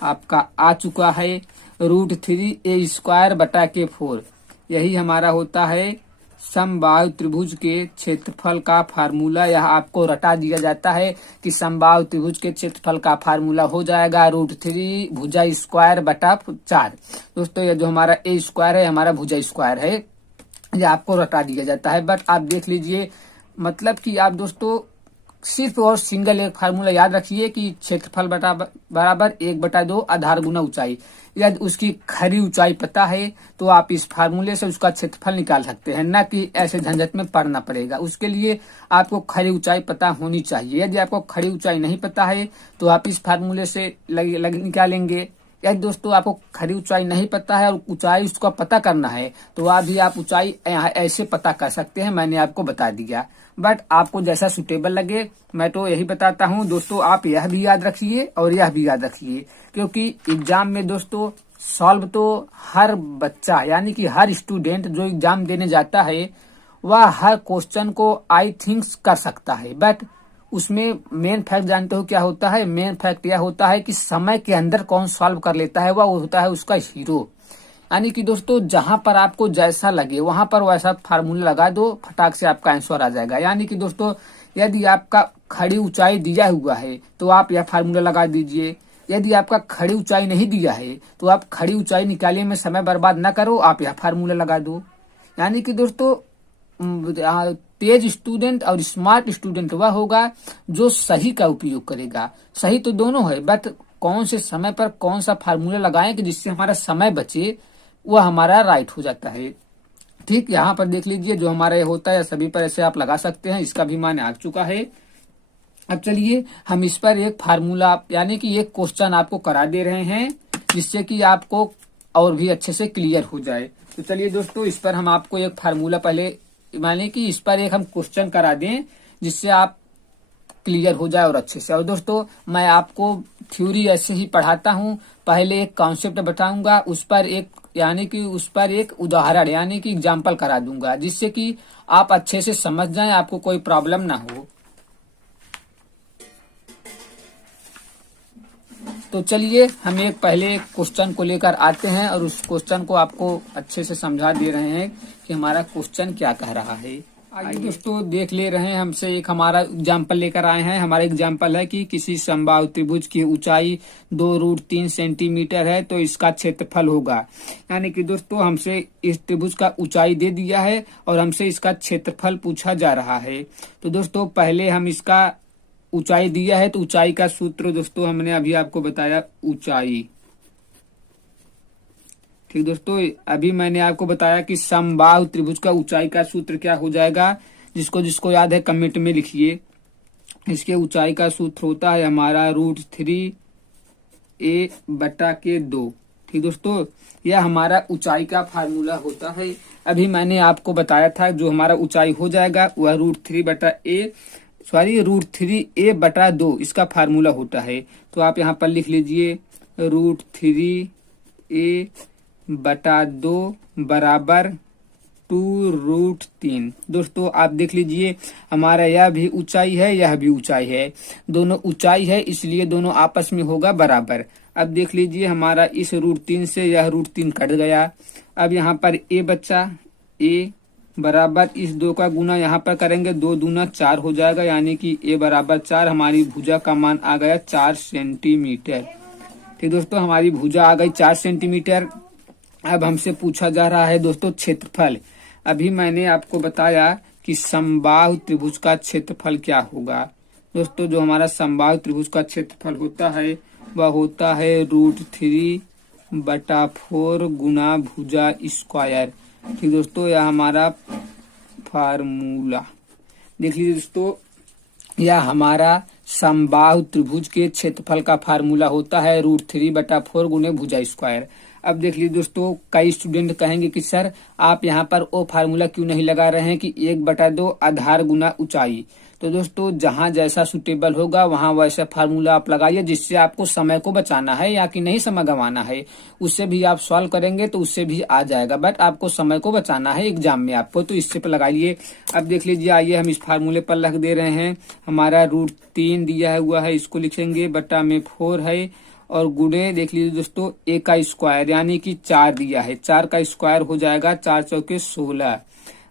आपका आ चुका है √3a² बटा के 4। यही हमारा होता है समबाहु त्रिभुज के क्षेत्रफल का फार्मूला। यह आपको रटा दिया जाता है कि समबाहु त्रिभुज के क्षेत्रफल का फार्मूला हो जाएगा √3 भुजा² बटा 4। दोस्तों यह जो हमारा a² है हमारा भुजा² है, यह आपको रटा दिया जाता है। बट आप देख लीजिए मतलब कि आप दोस्तों सिर्फ और सिंगल एक फार्मूला याद रखिए कि क्षेत्रफल बराबर 1/2 आधार गुना ऊंचाई। यदि उसकी खरी ऊंचाई पता है तो आप इस फार्मूले से उसका क्षेत्रफल निकाल सकते हैं, ना कि ऐसे झंझट में पड़ना पड़ेगा। उसके लिए आपको खरी ऊंचाई पता होनी चाहिए। यदि आपको खरी ऊंचाई नहीं पता है तो आप इस फार्मूले से निकालेंगे। यदि दोस्तों आपको खड़ी ऊंचाई नहीं पता है और ऊंचाई उसका पता करना है तो अभी आप ऊंचाई ऐसे पता कर सकते हैं, मैंने आपको बता दिया। बट आपको जैसा सुटेबल लगे, मैं तो यही बताता हूँ दोस्तों, आप यह भी याद रखिए और यह भी याद रखिए, क्योंकि एग्जाम में दोस्तों सॉल्व तो हर बच्चा यानी कि हर स्टूडेंट जो एग्जाम देने जाता है वह हर क्वेश्चन को आई थिंक कर सकता है। बट उसमें मेन फैक्ट जानते हो क्या होता है? मेन फैक्ट यह होता है कि समय के अंदर कौन सॉल्व कर लेता है वह होता है उसका हीरो। यानी कि दोस्तों जहां पर आपको जैसा लगे वहां पर वैसा फार्मूला लगा दो, फटाक से आपका आंसर आ जाएगा। यानी कि दोस्तों यदि आपका खड़ी ऊंचाई दिया हुआ है तो आप यह फार्मूला लगा दीजिए, यदि आपका खड़ी ऊंचाई नहीं दिया है तो आप खड़ी ऊंचाई निकालने में समय बर्बाद न करो, आप यह फार्मूला लगा दो। यानी कि दोस्तों तेज स्टूडेंट और स्मार्ट स्टूडेंट वह होगा जो सही का उपयोग करेगा। सही तो दोनों है, बट कौन से समय पर कौन सा फार्मूला लगाएं कि जिससे हमारा समय बचे, वह हमारा राइट हो जाता है। ठीक, यहाँ पर देख लीजिए जो हमारा ये होता है सभी पर ऐसे आप लगा सकते हैं, इसका भी मान आ चुका है। अब चलिए हम इस पर एक फार्मूला यानी कि एक क्वेश्चन आपको करा दे रहे हैं जिससे कि आपको और भी अच्छे से क्लियर हो जाए। तो चलिए दोस्तों इस पर हम आपको एक फार्मूला पहले माने कि इस पर एक हम क्वेश्चन करा दें जिससे आप क्लियर हो जाए और अच्छे से। और दोस्तों मैं आपको थ्योरी ऐसे ही पढ़ाता हूँ, पहले एक कॉन्सेप्ट बताऊंगा, उस पर एक उदाहरण यानी कि एग्जाम्पल करा दूंगा जिससे कि आप अच्छे से समझ जाएं, आपको कोई प्रॉब्लम ना हो। तो चलिए हम एक पहले क्वेश्चन को लेकर आते हैं और उस क्वेश्चन को आपको अच्छे से समझा दे रहे हैं कि हमारा क्वेश्चन क्या कह रहा है। आइए दोस्तों देख ले रहे हैं, हमसे एक हमारा एग्जाम्पल लेकर आए हैं। हमारा एग्जाम्पल है कि किसी समबाहु त्रिभुज की ऊंचाई 2√3 सेंटीमीटर है तो इसका क्षेत्रफल होगा। यानी कि दोस्तों हमसे इस त्रिभुज का ऊंचाई दे दिया है और हमसे इसका क्षेत्रफल पूछा जा रहा है। तो दोस्तों पहले हम इसका ऊंचाई दिया है तो ऊंचाई का सूत्र दोस्तों हमने अभी आपको बताया, ऊंचाई। ठीक दोस्तों, अभी मैंने आपको बताया कि समबाहु त्रिभुज का ऊंचाई का सूत्र क्या हो जाएगा। जिसको याद है कमेंट में लिखिए। इसके ऊंचाई का सूत्र होता है हमारा √3a/2। ठीक दोस्तों, यह हमारा ऊंचाई का फार्मूला होता है। अभी मैंने आपको बताया था जो हमारा ऊंचाई हो जाएगा वह √3a/2 इसका फार्मूला होता है। तो आप यहाँ पर लिख लीजिए √3a/2 बराबर 2√3। दोस्तों आप देख लीजिए हमारा यह भी ऊंचाई है यह भी ऊंचाई है, दोनों ऊंचाई है इसलिए दोनों आपस में होगा बराबर। अब देख लीजिए हमारा इस √3 से यह √3 कट गया। अब यहाँ पर a बच्चा, a बराबर इस 2 का गुना यहाँ पर करेंगे, 2 दूना 4 हो जाएगा। यानी कि a बराबर 4, हमारी भुजा का मान आ गया 4 सेंटीमीटर। ठीक दोस्तों, हमारी भुजा आ गई 4 सेंटीमीटर। अब हमसे पूछा जा रहा है दोस्तों क्षेत्रफल। अभी मैंने आपको बताया कि समबाहु त्रिभुज का क्षेत्रफल क्या होगा। दोस्तों जो हमारा समबाहु त्रिभुज का क्षेत्रफल होता है वह होता है √3/4 गुना भुजा स्क्वायर। ठीक दोस्तों, यह हमारा फार्मूला देख लीजिए दोस्तों, यह हमारा समबाहु त्रिभुज के क्षेत्रफल का फार्मूला होता है √3/4 गुने भुजा स्क्वायर। अब देख लीजिए दोस्तों, कई स्टूडेंट कहेंगे कि सर आप यहाँ पर वो फार्मूला क्यों नहीं लगा रहे हैं कि 1/2 आधार गुना ऊंचाई। तो दोस्तों जहां जैसा सुटेबल होगा वहां वैसा फार्मूला आप लगाइए जिससे आपको समय को बचाना है या कि नहीं समय गंवाना है। उससे भी आप सॉल्व करेंगे तो उससे भी आ जाएगा, बट आपको समय को बचाना है एग्जाम में आपको, तो इससे पर लगाइए। अब देख लीजिए, आइए हम इस फार्मूले पर लिख दे रहे हैं। हमारा √3 दिया हुआ है, इसको लिखेंगे, बटा में 4 है और गुणे देख लीजिए दोस्तों a का स्क्वायर यानी कि 4 दिया है, 4 का स्क्वायर हो जाएगा 4 चौके 16।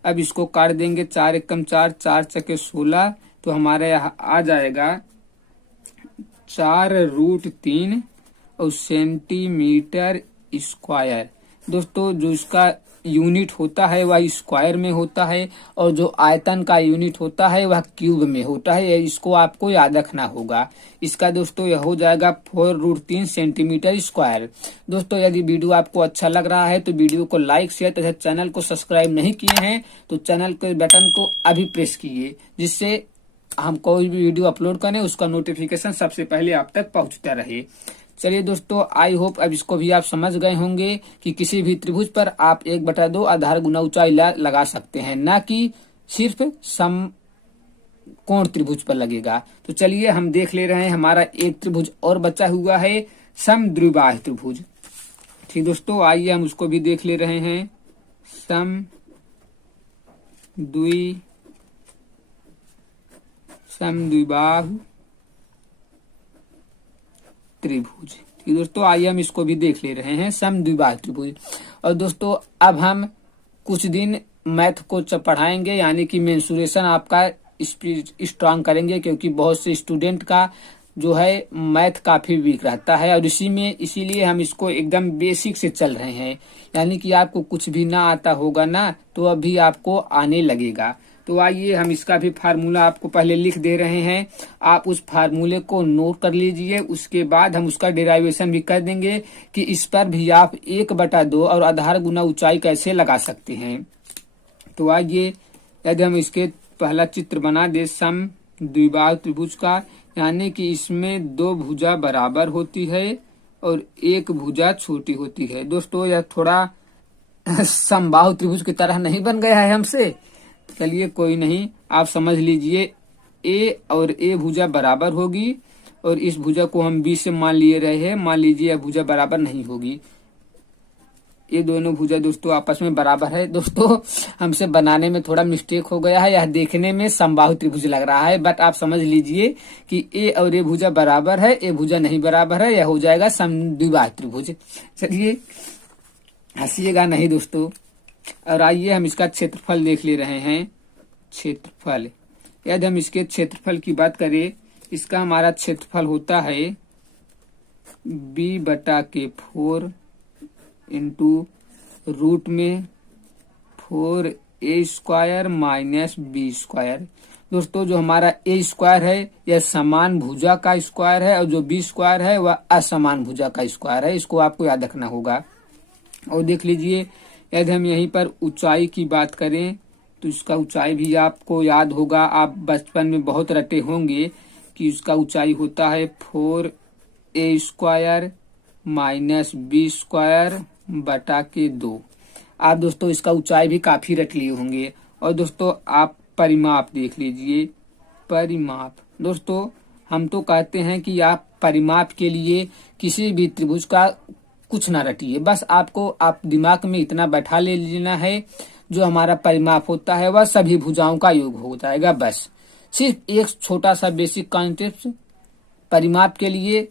अब इसको काट देंगे, 4 एकम 4, 4 चौके 16, तो हमारे यहाँ आ जाएगा 4√3 और सेंटीमीटर स्क्वायर। दोस्तों जो इसका यूनिट होता है वह स्क्वायर में होता है और जो आयतन का यूनिट होता है वह क्यूब में होता है, इसको आपको याद रखना होगा। इसका दोस्तों यह हो जाएगा 4√3 सेंटीमीटर स्क्वायर। दोस्तों यदि वीडियो आपको अच्छा लग रहा है तो वीडियो को लाइक शेयर तथा चैनल को सब्सक्राइब नहीं किए हैं तो चैनल के बटन को अभी प्रेस कीजिए, जिससे हम कोई भी वीडियो अपलोड करें उसका नोटिफिकेशन सबसे पहले आप तक पहुंचता रहे। चलिए दोस्तों, आई होप अब इसको भी आप समझ गए होंगे कि किसी भी त्रिभुज पर आप 1/2 आधार गुना ऊंचाई लगा सकते हैं, ना कि सिर्फ समकोण त्रिभुज पर लगेगा। तो चलिए हम देख ले रहे हैं, हमारा एक त्रिभुज और बचा हुआ है, समद्विबाहु त्रिभुज। ठीक दोस्तों, आइए हम उसको भी देख ले रहे हैं। समद्विबाहु त्रिभुज। ठीक दोस्तों, आइए हम इसको भी देख ले रहे हैं, समद्विबाहु त्रिभुज। और दोस्तों अब हम कुछ दिन मैथ को पढ़ाएंगे, यानी कि मेंसुरेशन आपका स्ट्रांग करेंगे, क्योंकि बहुत से स्टूडेंट का जो है मैथ काफी वीक रहता है, और इसीलिए हम इसको एकदम बेसिक से चल रहे हैं। यानी कि आपको कुछ भी ना आता होगा ना, तो अभी आपको आने लगेगा। तो आइए हम इसका भी फार्मूला आपको पहले लिख दे रहे हैं, आप उस फार्मूले को नोट कर लीजिए। उसके बाद हम उसका डेरिवेशन भी कर देंगे कि इस पर भी आप 1/2 और आधार गुना ऊंचाई कैसे लगा सकते हैं। तो आइए, यदि हम इसके पहला चित्र बना दे समद्विबाहु त्रिभुज का, यानी कि इसमें 2 भुजा बराबर होती है और 1 भुजा छोटी होती है। दोस्तों यह थोड़ा समबाहु त्रिभुज की तरह नहीं बन गया है हमसे, चलिए कोई नहीं, आप समझ लीजिए। ए और ए भुजा बराबर होगी, और इस भुजा को हम बी से मान लिए रहे हैं, मान लीजिए यह भुजा बराबर नहीं होगी। ये दोनों भुजा दोस्तों आपस में बराबर है। दोस्तों हमसे बनाने में थोड़ा मिस्टेक हो गया है, यह देखने में समबाहु त्रिभुज लग रहा है, बट आप समझ लीजिए कि ए और ए भुजा बराबर है, ए भुजा नहीं बराबर है, यह हो जाएगा समद्विबाहु त्रिभुज। चलिए हंसिएगा नहीं दोस्तों। और आइए हम इसका क्षेत्रफल देख ले रहे हैं। क्षेत्रफल, यदि हम इसके क्षेत्रफल की बात करें, इसका हमारा क्षेत्रफल होता है b/4 इंटू रूट में 4a² माइनस b²। दोस्तों जो हमारा a² है यह समान भुजा का स्क्वायर है, और जो b² है वह असमान भुजा का स्क्वायर है, इसको आपको याद रखना होगा। और देख लीजिए, यदि हम यहीं पर ऊंचाई की बात करें तो इसका ऊंचाई भी आपको याद होगा, आप बचपन में बहुत रटे होंगे कि उसका ऊंचाई होता है 4a² माइनस b²/2। आप दोस्तों इसका ऊंचाई भी काफी रट लिए होंगे। और दोस्तों आप परिमाप देख लीजिए। परिमाप, दोस्तों हम तो कहते हैं कि आप परिमाप के लिए किसी भी त्रिभुज का कुछ ना रटिए, बस आपको आप दिमाग में इतना बैठा ले लेना है, जो हमारा परिमाप होता है वह सभी भुजाओं का योग हो जाएगा। बस सिर्फ एक छोटा सा बेसिक कॉन्सेप्ट, परिमाप के लिए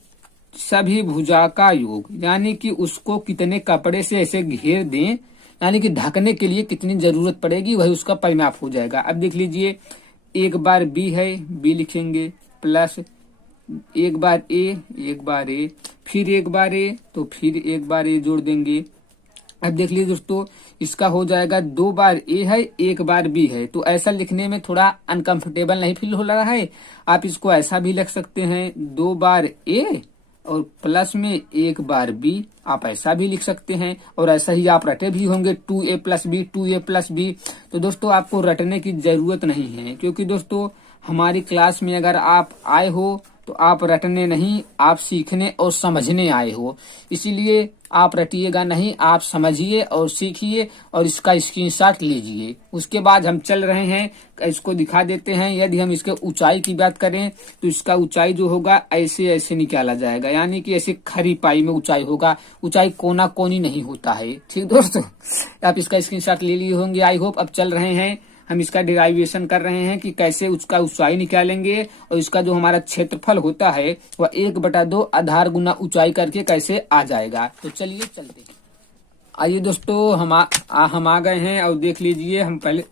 सभी भुजा का योग, यानी कि उसको कितने कपड़े से ऐसे घेर दें, यानी कि ढकने के लिए कितनी जरूरत पड़ेगी, वही उसका परिमाप हो जाएगा। अब देख लीजिए, एक बार बी है, बी लिखेंगे, प्लस एक बार ए, फिर एक बार ए, तो फिर एक बार ए जोड़ देंगे। अब देख लीजिए दोस्तों, इसका हो जाएगा 2 बार ए है, 1 बार बी है। तो ऐसा लिखने में थोड़ा अनकंफर्टेबल नहीं फील हो रहा है, आप इसको ऐसा भी लिख सकते हैं, 2 बार ए और प्लस में 1 बार बी, आप ऐसा भी लिख सकते हैं। और ऐसा ही आप रटे भी होंगे, 2a + b, 2a + b। तो दोस्तों आपको रटने की जरूरत नहीं है, क्योंकि दोस्तों हमारी क्लास में अगर आप आए हो तो आप रटने नहीं, आप सीखने और समझने आए हो, इसीलिए आप रटिएगा नहीं, आप समझिए और सीखिए और इसका स्क्रीनशॉट लीजिए। उसके बाद हम चल रहे हैं, इसको दिखा देते हैं। यदि हम इसके ऊंचाई की बात करें तो इसका ऊंचाई जो होगा ऐसे ऐसे निकाला जाएगा, यानी कि ऐसे खरी पाई में ऊंचाई होगा, ऊंचाई कोना कोनी नहीं होता है। ठीक दोस्तों, आप इसका स्क्रीनशॉट ले लिए होंगे आई होप। अब चल रहे हैं, हम इसका डिराइवेशन कर रहे हैं कि कैसे उसका ऊंचाई निकालेंगे, और इसका जो हमारा क्षेत्रफल होता है वह 1/2 आधार गुना ऊंचाई करके कैसे आ जाएगा। तो चलिए चलते हैं। आइए दोस्तों, हम आ गए हैं, और देख लीजिए हम पहले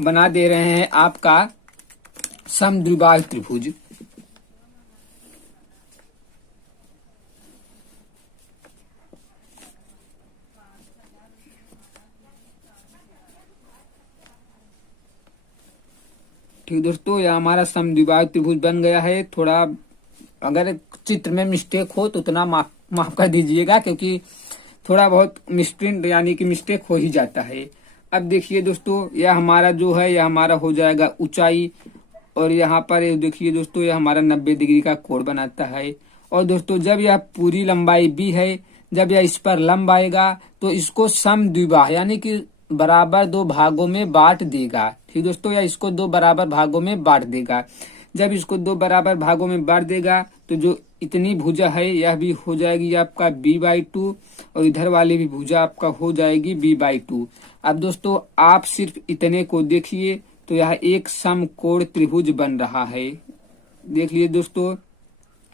बना दे रहे हैं आपका समद्विबाहु त्रिभुज। ठीक दोस्तों, यह हमारा समद्विबाहु त्रिभुज बन गया है। थोड़ा अगर चित्र में मिस्टेक हो तो उतना माफ कर दीजिएगा, क्योंकि थोड़ा बहुत मिसप्रिंट यानी कि मिस्टेक हो ही जाता है। अब देखिए दोस्तों, यह हमारा जो है यह हमारा हो जाएगा ऊंचाई, और यहाँ पर देखिए दोस्तों यह हमारा 90 डिग्री का कोण बनाता है। और दोस्तों जब यह पूरी लंबाई बी है, जब यह इस पर लंब आएगा तो इसको समद्विबाह यानी कि बराबर दो भागों में बांट देगा। ठीक दोस्तों, या इसको दो बराबर भागों में बांट देगा। जब इसको दो बराबर भागों में बांट देगा तो जो इतनी भुजा है यह भी हो जाएगी आपका b/2 और इधर वाली भी भुजा आपका हो जाएगी b/2। अब दोस्तों आप सिर्फ इतने को देखिए तो यह एक समकोण त्रिभुज बन रहा है। देख लीजिए दोस्तों,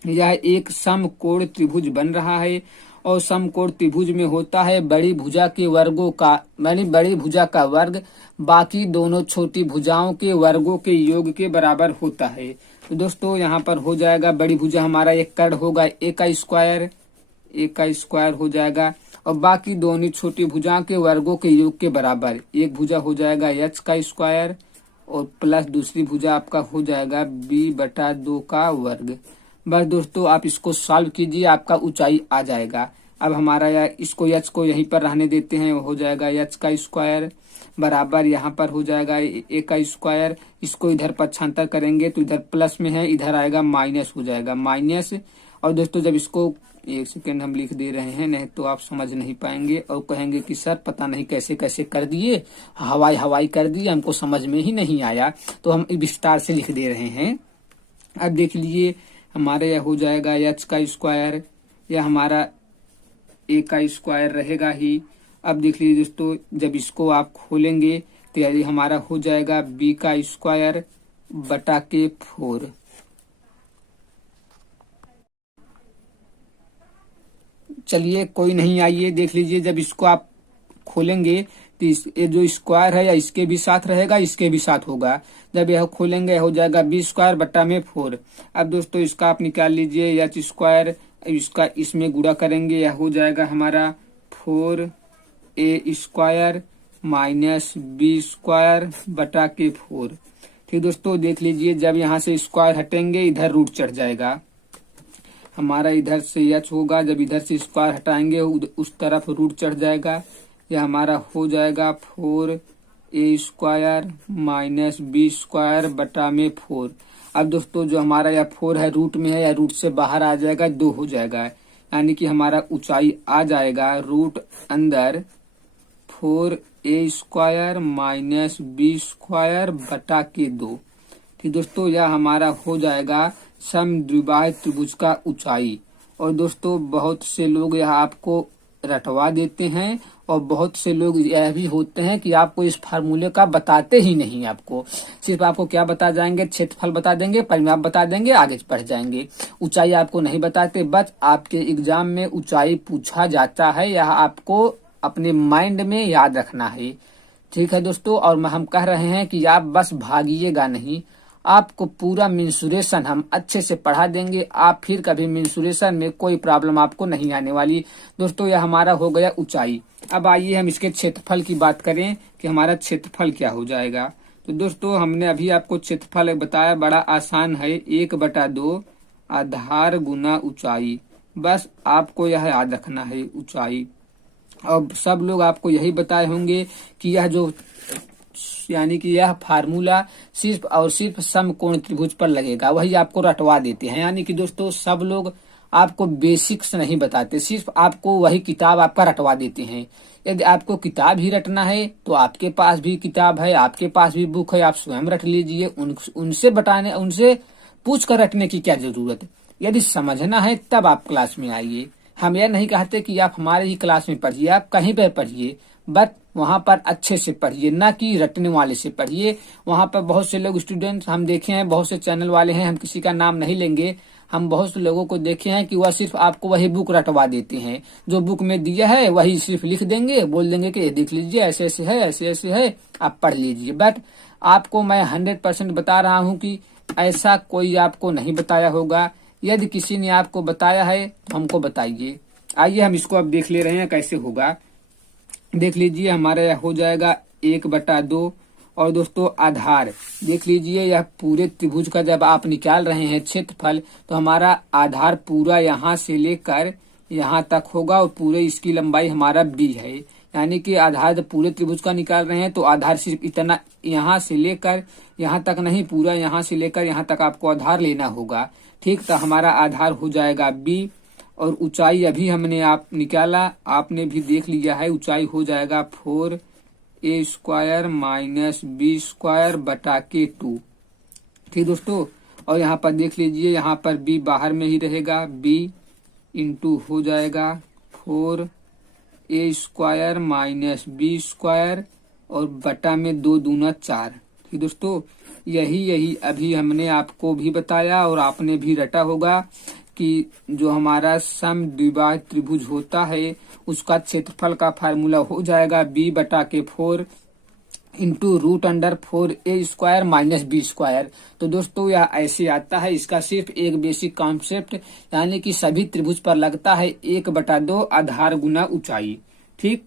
यह एक समकोण त्रिभुज बन रहा है और समकोण त्रिभुज में होता है बड़ी भुजा के वर्गों का यानी बड़ी भुजा का वर्ग बाकी दोनों छोटी भुजाओं के वर्गों के योग के बराबर होता है। तो दोस्तों यहाँ पर हो जाएगा बड़ी भुजा हमारा एक कर्ण होगा a का स्क्वायर हो जाएगा और बाकी दोनों छोटी भुजाओं के वर्गों के योग के बराबर एक भुजा हो जाएगा h का स्क्वायर और प्लस दूसरी भुजा आपका हो जाएगा b/2 का वर्ग। बस दोस्तों आप इसको सॉल्व कीजिए, आपका ऊंचाई आ जाएगा। अब हमारा इसको h को यहीं पर रहने देते हैं, हो जाएगा h का स्क्वायर बराबर यहाँ पर हो जाएगा a का स्क्वायर। इसको इधर पक्षांतर करेंगे तो इधर प्लस में है, इधर आएगा माइनस हो जाएगा माइनस। और दोस्तों जब इसको एक सेकेंड हम लिख दे रहे हैं, नहीं तो आप समझ नहीं पाएंगे और कहेंगे कि सर पता नहीं कैसे कैसे कर दिए, हवाई कर दिए, हमको समझ में ही नहीं आया। तो हम विस्तार से लिख दे रहे हैं। अब देख लीजिए हमारे यह हो जाएगा h का स्क्वायर, यह हमारा a का स्क्वायर रहेगा ही। अब देख लीजिए दोस्तों जब इसको आप खोलेंगे तो यदि हमारा हो जाएगा b का स्क्वायर बटा के 4। चलिए कोई नहीं, आइए देख लीजिए जब इसको आप खोलेंगे तो ये जो स्क्वायर है या इसके भी साथ रहेगा इसके भी साथ होगा। जब यह खोलेंगे हो जाएगा b स्क्वायर बटा में 4। अब दोस्तों इसका आप निकाल लीजिए h स्क्वायर, इसका इसमें गुणा करेंगे यह हो जाएगा हमारा 4a square minus b square बटा के 4। ठीक दोस्तों देख लीजिए जब यहाँ से स्क्वायर हटेंगे इधर रूट चढ़ जाएगा हमारा, इधर से h होगा, जब इधर से स्क्वायर हटाएंगे उस तरफ रूट चढ़ जाएगा। यह हमारा हो जाएगा 4a square minus b square बटा में 4। अब दोस्तों जो हमारा यह 4 है रूट में है या रूट से बाहर आ जाएगा 2 हो जाएगा, यानी कि हमारा ऊंचाई आ जाएगा रूट अंदर 4a square minus b square बटा के 2। ठीक दोस्तों यह हमारा हो जाएगा समद्विबाह त्रिभुज का ऊंचाई। और दोस्तों बहुत से लोग यह आपको रटवा देते हैं और बहुत से लोग यह भी होते हैं कि आपको इस फार्मूले का बताते ही नहीं, आपको सिर्फ आपको क्या बता जाएंगे, क्षेत्रफल बता देंगे, परिमाप बता देंगे, आगे बढ़ जाएंगे, ऊंचाई आपको नहीं बताते। बस आपके एग्जाम में ऊंचाई पूछा जाता है, यह आपको अपने माइंड में याद रखना है। ठीक है दोस्तों, और हम कह रहे हैं कि आप बस भागिएगा नहीं, आपको पूरा मेंसुरेशन हम अच्छे से पढ़ा देंगे, आप फिर कभी मेंसुरेशन में कोई प्रॉब्लम आपको नहीं आने वाली। दोस्तों यह हमारा हो गया ऊंचाई। अब आइए हम इसके क्षेत्रफल की बात करें कि हमारा क्षेत्रफल क्या हो जाएगा। तो दोस्तों हमने अभी आपको क्षेत्रफल बताया, बड़ा आसान है, 1/2 आधार गुना ऊंचाई। बस आपको यह याद रखना है ऊंचाई। और सब लोग आपको यही बताए होंगे कि यह जो यानी कि यह फार्मूला सिर्फ और सिर्फ समकोण त्रिभुज पर लगेगा, वही आपको रटवा देते हैं। यानी कि दोस्तों सब लोग आपको बेसिक्स नहीं बताते, सिर्फ आपको वही किताब आपका रटवा देते हैं। यदि आपको किताब ही रटना है तो आपके पास भी किताब है, आपके पास भी बुक है, आप स्वयं रट लीजिए। उनसे पूछ कर रटने की क्या जरूरत। यदि समझना है तब आप क्लास में आइए। हम यह नहीं कहते कि आप हमारे ही क्लास में पढ़िए, आप कहीं पर पढ़िए, बट वहां पर अच्छे से पढ़िए, ना कि रटने वाले से पढ़िए। वहां पर बहुत से लोग स्टूडेंट हम देखे हैं, बहुत से चैनल वाले हैं, हम किसी का नाम नहीं लेंगे, हम बहुत से लोगों को देखे हैं कि वह सिर्फ आपको वही बुक रटवा देते हैं, जो बुक में दिया है वही सिर्फ लिख देंगे, बोल देंगे कि ये देख लीजिए ऐसे ऐसे है, ऐसे ऐसे है, आप पढ़ लीजिए। बट आपको मैं 100% बता रहा हूँ कि ऐसा कोई आपको नहीं बताया होगा। यदि किसी ने आपको बताया है तो हमको बताइए। आइए हम इसको अब देख ले रहे हैं कैसे होगा। देख लीजिए हमारा यह हो जाएगा 1/2। और दोस्तों आधार देख लीजिए, यह पूरे त्रिभुज का जब आप निकाल रहे हैं क्षेत्रफल तो हमारा आधार पूरा यहाँ से लेकर यहाँ तक होगा और पूरे इसकी लंबाई हमारा b है, यानी कि आधार पूरे त्रिभुज का निकाल रहे हैं तो आधार सिर्फ इतना यहाँ से लेकर यहाँ तक नहीं, पूरा यहाँ से लेकर यहाँ तक आपको आधार लेना होगा। ठीक, तो हमारा आधार हो जाएगा b और ऊंचाई अभी हमने आप निकाला, आपने भी देख लिया है, ऊंचाई हो जाएगा 4a² माइनस b² बटा के 2। ठीक दोस्तों, और यहाँ पर देख लीजिए, यहाँ पर b बाहर में ही रहेगा, b इंटू हो जाएगा 4a² माइनस b² और बटा में 2 दूना 4। ठीक दोस्तों, यही अभी हमने आपको भी बताया और आपने भी रटा होगा कि जो हमारा समद्विबाहु त्रिभुज होता है उसका क्षेत्रफल का फार्मूला हो जाएगा b बटा के 4 इंटू √4a² माइनस b²। तो दोस्तों यह ऐसे आता है, इसका सिर्फ एक बेसिक कॉन्सेप्ट यानी कि सभी त्रिभुज पर लगता है 1/2 आधार गुना ऊंचाई। ठीक,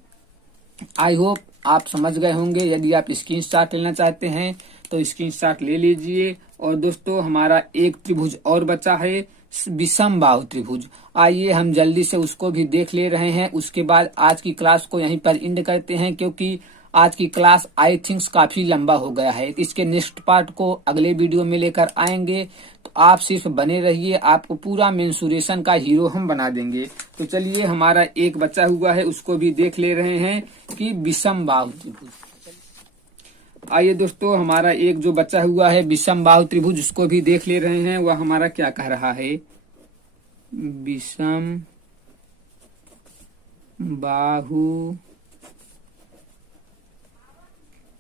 आई होप आप समझ गए होंगे। यदि आप स्क्रीनशॉट लेना चाहते हैं तो स्क्रीनशॉट ले लीजिए। और दोस्तों हमारा एक त्रिभुज और बचा है, विषम बाहु त्रिभुज। आइए हम जल्दी से उसको भी देख ले रहे हैं, उसके बाद आज की क्लास को यहीं पर एंड करते हैं, क्योंकि आज की क्लास आई थिंक्स काफी लंबा हो गया है। इसके नेक्स्ट पार्ट को अगले वीडियो में लेकर आएंगे, तो आप सिर्फ बने रहिए, आपको पूरा मेंसुरेशन का हीरो हम बना देंगे। तो चलिए हमारा एक बचा हुआ है उसको भी देख ले रहे हैं कि विषम बाहु त्रिभुज। आइए दोस्तों, हमारा एक जो बचा हुआ है विषम बाहु त्रिभुज उसको भी देख ले रहे हैं। वह हमारा क्या कह रहा है, विषम बाहु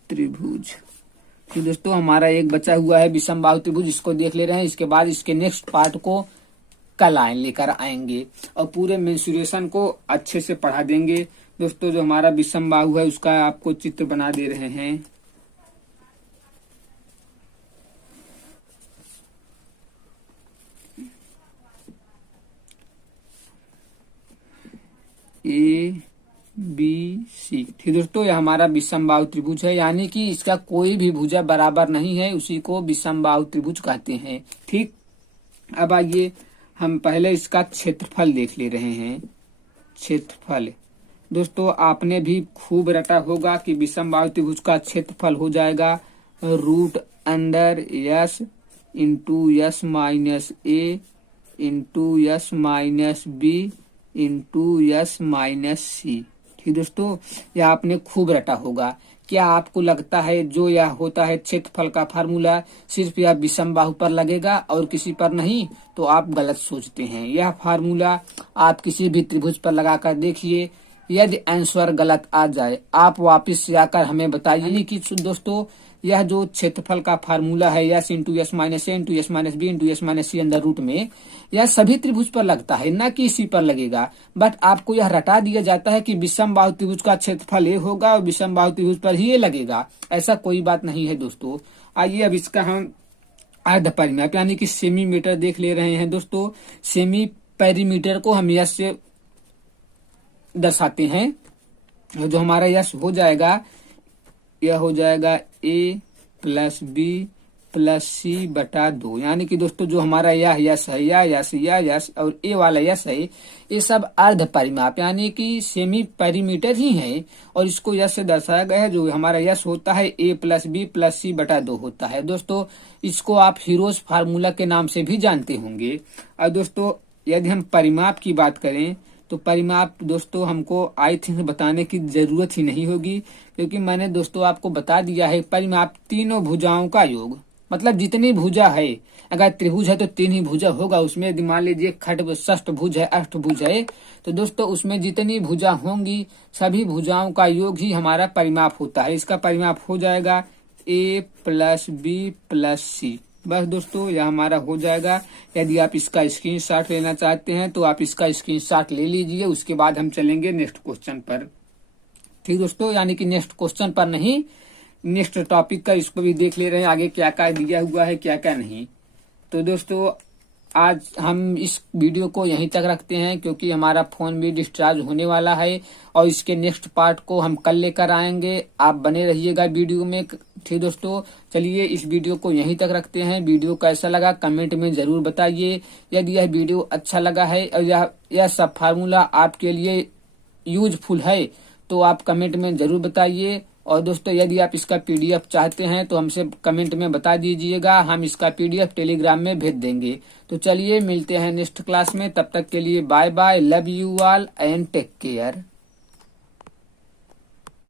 त्रिभुज। तो दोस्तों हमारा एक बचा हुआ है विषम बाहु त्रिभुज, इसको देख ले रहे हैं। इसके बाद इसके नेक्स्ट पार्ट को कल लेकर आएंगे और पूरे मेंसुरेशन को अच्छे से पढ़ा देंगे। दोस्तों जो हमारा विषम बाहु है उसका आपको चित्र बना दे रहे हैं। ABC। ठीक दोस्तों, यह हमारा विषम बाहु त्रिभुज है, यानी कि इसका कोई भी भुजा बराबर नहीं है, उसी को विषम बाहु त्रिभुज कहते हैं। ठीक, अब आइए हम पहले इसका क्षेत्रफल देख ले रहे हैं। क्षेत्रफल दोस्तों आपने भी खूब रटा होगा कि विषम बाहु त्रिभुज का क्षेत्रफल हो जाएगा √S into S minus A into S minus B into S minus C। ठीक दोस्तों, यह आपने खूब रटा होगा। क्या आपको लगता है जो यह होता है क्षेत्रफल का फार्मूला सिर्फ यह विषम बाहु पर लगेगा और किसी पर नहीं? तो आप गलत सोचते हैं। यह फार्मूला आप किसी भी त्रिभुज पर लगाकर देखिए, यदि आंसर गलत आ जाए आप वापस से आकर हमें बताइए कि दोस्तों यह जो क्षेत्रफल का फार्मूला है S into S minus A into S minus B into S minus C under root में, यह सभी त्रिभुज पर लगता है, न कि इसी पर लगेगा। बट आपको यह रटा दिया जाता है कि विषम बाहु त्रिभुज का क्षेत्रफल ये होगा और विषम बाहु त्रिभुज पर ही ये लगेगा। ऐसा कोई बात नहीं है दोस्तों। आइए अब इसका हम अर्ध परिमाप यानी कि सेमीमीटर देख ले रहे हैं। दोस्तों सेमी पेरीमीटर को हम यश से दर्शाते हैं। जो हमारा यश हो जाएगा, यह हो जाएगा A plus B plus C बटा 2। यानी कि दोस्तों जो हमारा यह यश है, यह यश और A वाला यश है, ये सब अर्ध परिमाप यानी कि सेमी पेरीमीटर ही है और इसको यश से दर्शाया गया है। जो हमारा यश होता है A plus B plus C बटा 2 होता है। दोस्तों इसको आप हीरोज फार्मूला के नाम से भी जानते होंगे। और दोस्तों यदि हम परिमाप की बात करें तो परिमाप दोस्तों हमको आई थिंक बताने की जरूरत ही नहीं होगी, क्योंकि मैंने दोस्तों आपको बता दिया है परिमाप तीनों भुजाओं का योग। मतलब जितनी भुजा है, अगर त्रिभुज है तो 3 ही भुजा होगा उसमें। यदि मान लीजिए षष्ठभुज है, अष्टभुज है, तो दोस्तों उसमें जितनी भुजा होंगी सभी भुजाओं का योग ही हमारा परिमाप होता है। इसका परिमाप हो जाएगा A plus B plus C। बस दोस्तों यह हमारा हो जाएगा। यदि आप इसका स्क्रीनशॉट लेना चाहते हैं तो आप इसका स्क्रीनशॉट ले लीजिए, उसके बाद हम चलेंगे नेक्स्ट क्वेश्चन पर। ठीक दोस्तों, यानी कि नेक्स्ट क्वेश्चन पर नहीं, नेक्स्ट टॉपिक का इसको भी देख ले रहे हैं आगे क्या क्या दिया हुआ है क्या क्या नहीं। तो दोस्तों आज हम इस वीडियो को यहीं तक रखते हैं, क्योंकि हमारा फोन भी डिस्चार्ज होने वाला है और इसके नेक्स्ट पार्ट को हम कल लेकर आएंगे। आप बने रहिएगा वीडियो में। ठीक दोस्तों, चलिए इस वीडियो को यहीं तक रखते हैं। वीडियो कैसा लगा कमेंट में जरूर बताइए। यदि यह वीडियो अच्छा लगा है और यह सब फार्मूला आपके लिए यूजफुल है तो आप कमेंट में जरूर बताइए। और दोस्तों यदि आप इसका पीडीएफ चाहते हैं तो हमसे कमेंट में बता दीजिएगा, हम इसका पीडीएफ टेलीग्राम में भेज देंगे। तो चलिए मिलते हैं नेक्स्ट क्लास में, तब तक के लिए bye bye, love you all and take care.